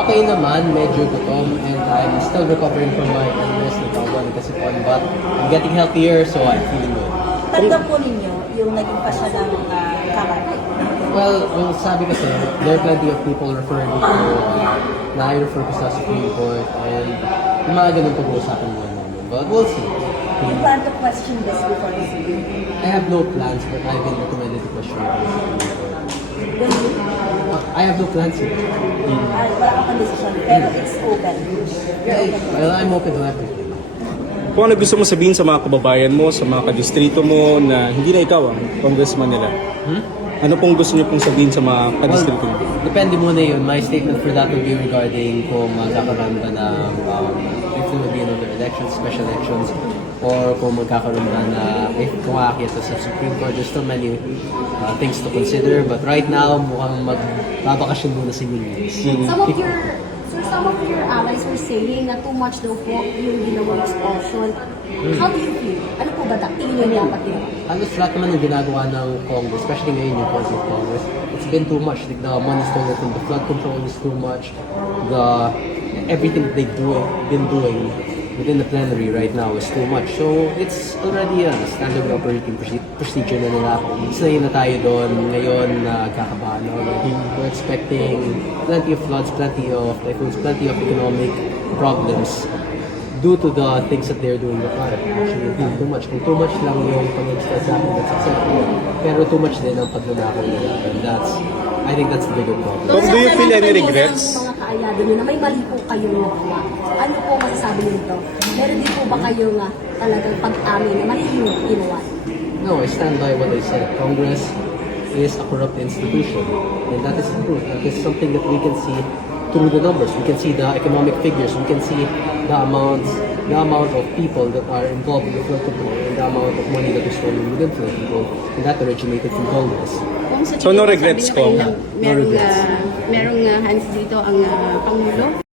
Okay naman, medyo gutom, and I'm still recovering from my illness na tawag kasi po, but I'm getting healthier, so I'm feeling good. Tanggap po ninyo yung naging pasya ng kamay. Well, sabi kasi, there are plenty of people referring to, na-refer ko sa Supreme Court, and yung mga ganun pag-uusapan mo namin. But we'll see. You plan to question this before the Supreme Court? I have no plans, but I've been recommended to question the Supreme Court. Will you? I have no plans yet. Ay, wala kang decision, pero it's open. You're open. Well, I'm open to everything. Kung ano gusto mo sabihin sa mga kababayan mo, sa mga kadistrito mo na hindi na ikaw ang congressman nila? Ano pong gusto niyo pong sabihin sa mga kadistrito niyo? Depende muna yun. My statement for that will be regarding kung magkakaroon ba ng if there will be another elections, special elections, or kung magkakaroon ba na if kung aakyat sa Supreme Court. There's still many things to consider, but right now mukhang magbabakasyon muna si Williams. Some of your allies were saying na too much daw po yung ginawang expulsion. How do you feel? Ano po ba tingin yung dapat yun? Halos lahat naman yung ginagawa ng Congress, especially ngayon yung Party of Congress, it's been too much. The money stolen from the flood control is too much. Everything that they've been doing within the plenary right now is too much. So it's already a standard operating procedure na nila. Sanay na tayo doon. Ngayon, kakabahan na already. We're expecting plenty of floods, plenty of typhoons, plenty of economic problems due to the things that they're doing that are actually not too much. Kung too much lang yung pag-express sa akin, that's acceptable. Pero too much din ang pagnanakaw nila. And I think that's the bigger problem. Do you feel any regrets? Mga kaalyado nyo na may mali po kayong nagawa. Ano po masasabi nyo ito? Meron din po ba kayong talagang pag-amin na mali yung ginawa? No, I stand by what I said. Congress is a corrupt institution. And that is the truth. That is something that we can see through the numbers. We can see the economic figures. We can see the amount of people that are involved in the flood control and the amount of money that is stolen within flood control. And that originated from Congress. So no regrets po? No regrets. Merong hands dito ang Pangulo.